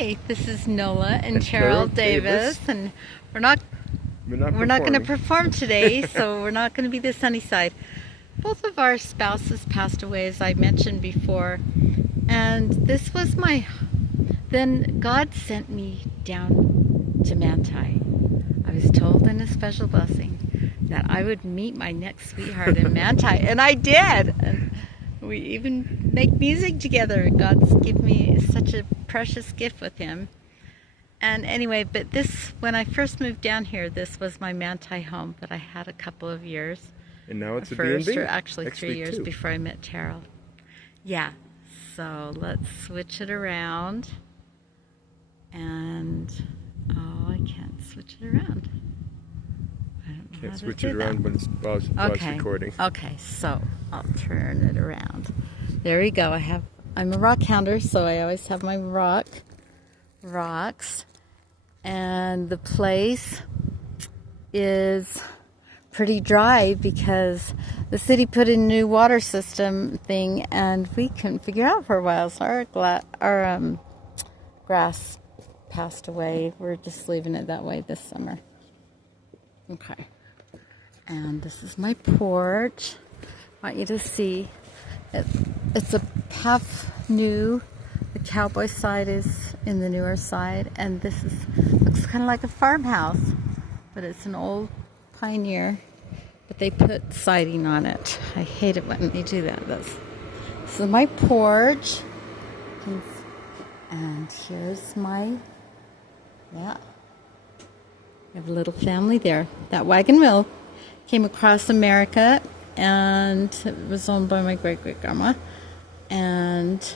Hi, this is Nola and Terrell Terrell Davis, and we're not going to perform today, so we're not going to be the sunny side. Both of our spouses passed away, as I mentioned before, and then God sent me down to Manti. I was told in a special blessing that I would meet my next sweetheart in Manti, and I did. And we even make music together. God's given me such a precious gift with him. And anyway, but when I first moved down here, this was my Manti home that I had a couple of years. And now it's a first, B&B. or actually 3 years before I met Terrell. Yeah, so let's switch it around. And, oh, I can't switch it around. I don't know. Can't switch it around when it's recording. Okay, so I'll turn it around. There we go. I'm a rock hounder, so I always have my rocks. And the place is pretty dry because the city put in a new water system thing, and we couldn't figure out for a while. So our grass passed away. We're just leaving it that way this summer. Okay. And this is my porch. I want you to see it's a half new. The cowboy side is in the newer side, and looks kind of like a farmhouse, but it's an old pioneer. But they put siding on it. I hate it when they do that. This is my porch, and here's I have a little family there. That wagon wheel came across America, and it was owned by my great-great-grandma, and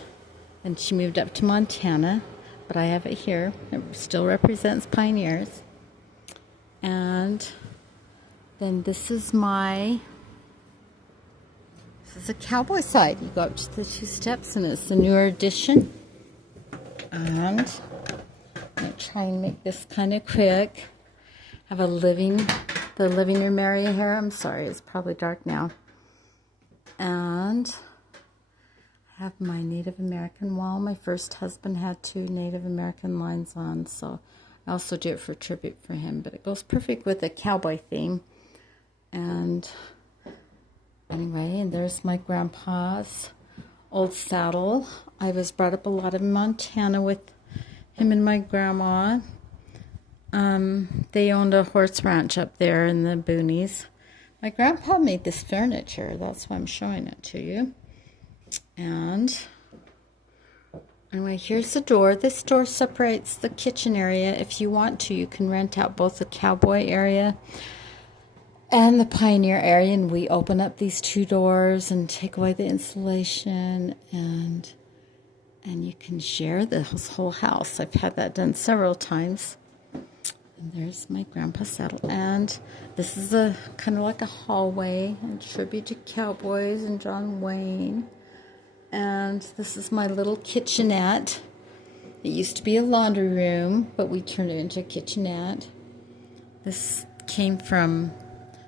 she moved up to Montana, but I have it here. It still represents pioneers. And then this is a cowboy side. You go up to the 2 steps, and it's the newer addition. And I'm going to try and make this kind of quick. I have the living room area here. I'm sorry, it's probably dark now. And I have my Native American wall. My first husband had 2 Native American lines on, so I also do it for tribute for him, but it goes perfect with the cowboy theme. And anyway, and there's my grandpa's old saddle. I was brought up a lot in Montana with him and my grandma. They owned a horse ranch up there in the boonies. My grandpa made this furniture. That's why I'm showing it to you. And anyway, here's the door. This door separates the kitchen area. If you want to, you can rent out both the cowboy area and the pioneer area, and we open up these 2 doors and take away the insulation, and you can share this whole house. I've had that done several times. And there's my grandpa's saddle, and this is a kind of like a hallway, a tribute to cowboys and John Wayne. And this is my little kitchenette. It used to be a laundry room, but we turned it into a kitchenette. This came from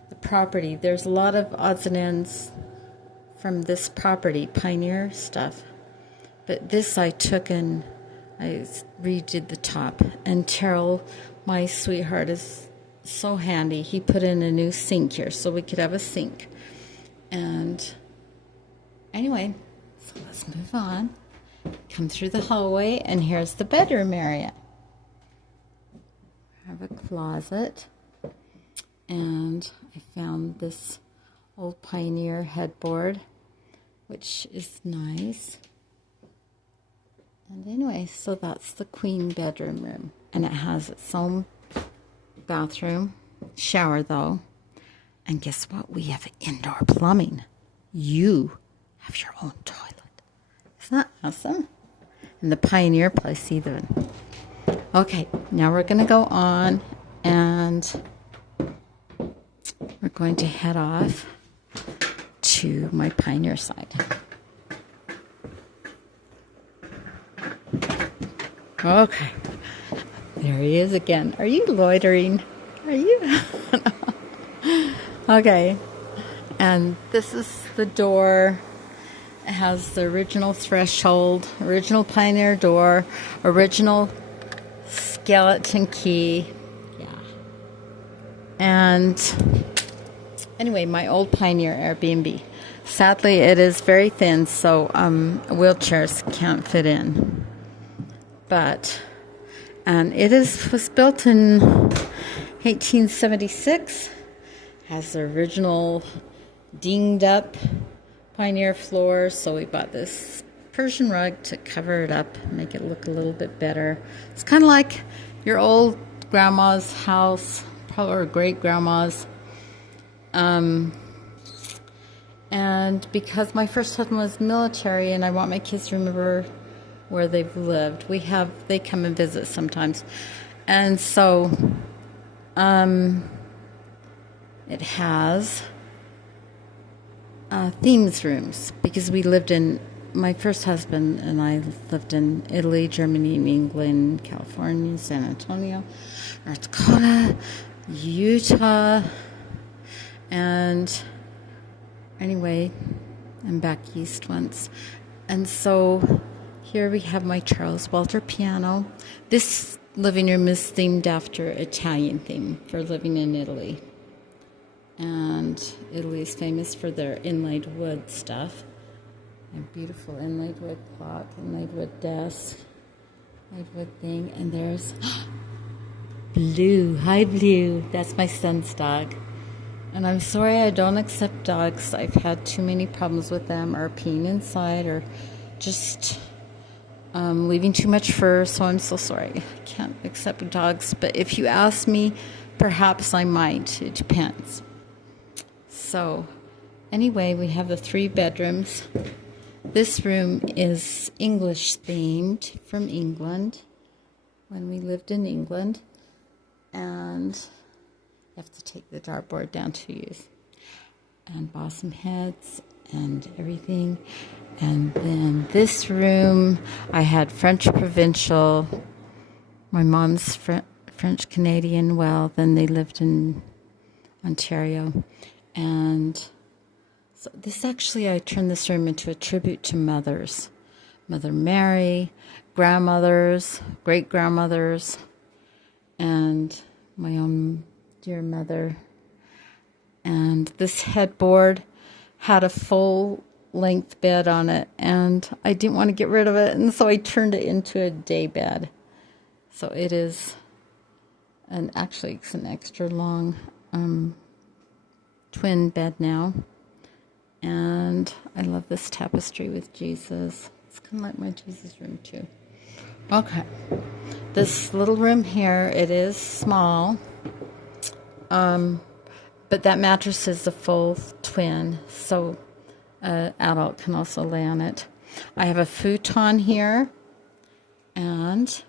the property. There's a lot of odds and ends from this property, pioneer stuff. But this I took and I redid the top. And Terrell, my sweetheart, is so handy. He put in a new sink here so we could have a sink. And anyway, so let's move on. Come through the hallway, and here's the bedroom area. I have a closet, and I found this old pioneer headboard, which is nice. And anyway, so that's the queen bedroom room, and it has its own bathroom, shower though. And guess what? We have indoor plumbing. You have your own toilet. Isn't that awesome? And the pioneer place even. Okay, now we're going to go on, and we're going to head off to my pioneer side. Okay, there he is again. Are you loitering? Are you? Okay, and this is the door. It has the original threshold, original pioneer door, original skeleton key. Yeah. And anyway, my old Pioneer Airbnb. Sadly, it is very thin, so wheelchairs can't fit in. But, and was built in 1876. Has the original dinged up Pioneer floor, so we bought this Persian rug to cover it up, make it look a little bit better. It's kind of like your old grandma's house, probably, or great grandma's. And because my first husband was military, and I want my kids to remember where they've lived, they come and visit sometimes, and so it has themes rooms, because my first husband and I lived in Italy, Germany, England, California, San Antonio, North Dakota, Utah, and anyway, I'm back east once. And so here we have my Charles Walter piano. This living room is themed after Italian theme for living in Italy. And Italy is famous for their inlaid wood stuff. A beautiful inlaid wood clock, inlaid wood desk, inlaid wood thing. And there's Blue. Hi, Blue. That's my son's dog. And I'm sorry I don't accept dogs. I've had too many problems with them, or peeing inside, or just leaving too much fur. So I'm so sorry. I can't accept dogs. But if you ask me, perhaps I might. It depends. So, anyway, we have the 3 bedrooms. This room is English themed, from England, when we lived in England. And you have to take the dartboard down to use. And balsam heads and everything. And then this room, I had French provincial. My mom's French Canadian. Well, then they lived in Ontario. And so this actually, I turned this room into a tribute to mothers. Mother Mary, grandmothers, great-grandmothers, and my own dear mother. And this headboard had a full-length bed on it, and I didn't want to get rid of it, and so I turned it into a day bed. So it is, and actually it's an extra long twin bed now. And I love this tapestry with Jesus. It's kind of like my Jesus room too. Okay. This little room here, it is small. But that mattress is a full twin, so an adult can also lay on it. I have a futon here and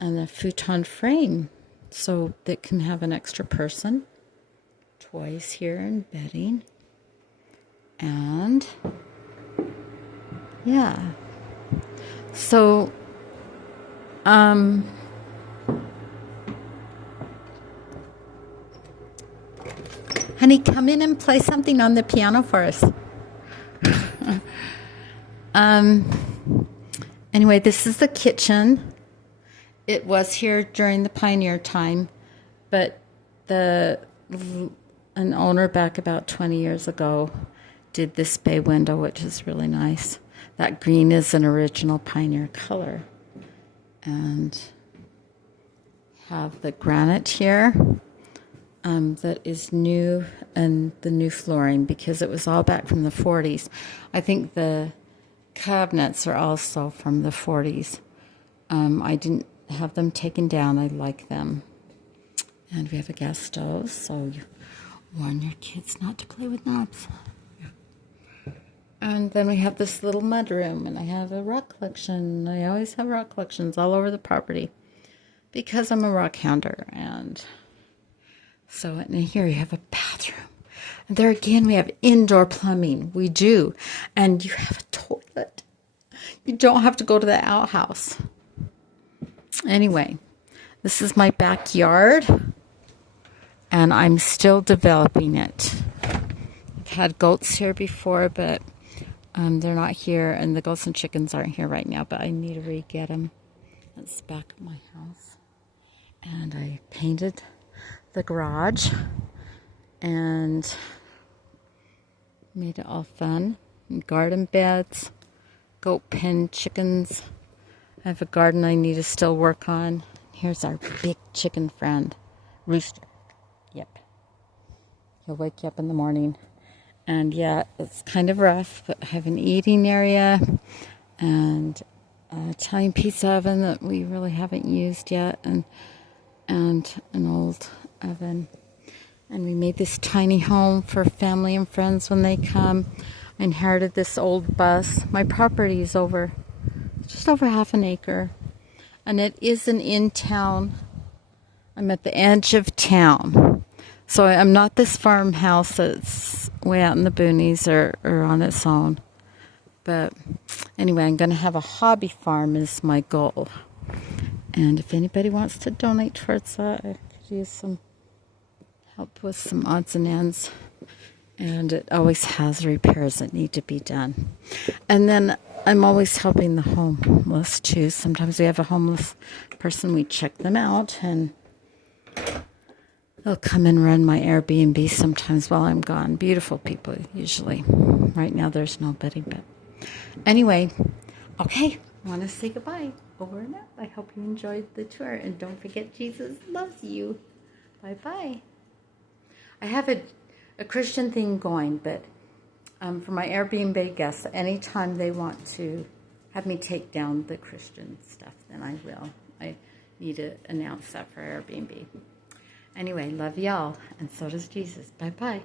a futon frame, so that can have an extra person. Toys here and bedding. And yeah. So honey, come in and play something on the piano for us. Anyway, this is the kitchen. It was here during the Pioneer time, but an owner back about 20 years ago did this bay window, which is really nice. That green is an original Pioneer color. And have the granite here that is new, and the new flooring, because it was all back from the 40s. I think the cabinets are also from the 40s. I didn't have them taken down. I like them. And we have a gas stove, so you warn your kids not to play with knobs. And then we have this little mud room, and I have a rock collection. I always have rock collections all over the property because I'm a rock hounder. And so in here you have a bathroom. And there again we have indoor plumbing. We do. And you have a toilet. You don't have to go to the outhouse. Anyway, this is my backyard, and I'm still developing it. I've had goats here before, but they're not here, and the goats and chickens aren't here right now, but I need to re-get them. That's the back of my house. And I painted the garage and made it all fun. And garden beds, goat pen, chickens. I have a garden I need to still work on. Here's our big chicken friend, Rooster. Yep. He'll wake you up in the morning. And yeah, it's kind of rough, but I have an eating area and an Italian pizza oven that we really haven't used yet, and an old oven. And we made this tiny home for family and friends when they come. I inherited this old bus. My property is just over half an acre. And it isn't in town. I'm at the edge of town. So I'm not this farmhouse that's way out in the boonies or on its own. But anyway, I'm going to have a hobby farm is my goal. And if anybody wants to donate towards that, I could use some help with some odds and ends. And it always has repairs that need to be done. And then I'm always helping the homeless too. Sometimes we have a homeless person, we check them out, and they'll come and run my Airbnb sometimes while I'm gone. Beautiful people, usually. Right now there's nobody, but anyway, okay, I want to say goodbye. Over and out. I hope you enjoyed the tour, and don't forget Jesus loves you. Bye-bye. I have a Christian thing going, but for my Airbnb guests, anytime they want to have me take down the Christian stuff, then I will. I need to announce that for Airbnb. Anyway, love y'all, and so does Jesus. Bye-bye.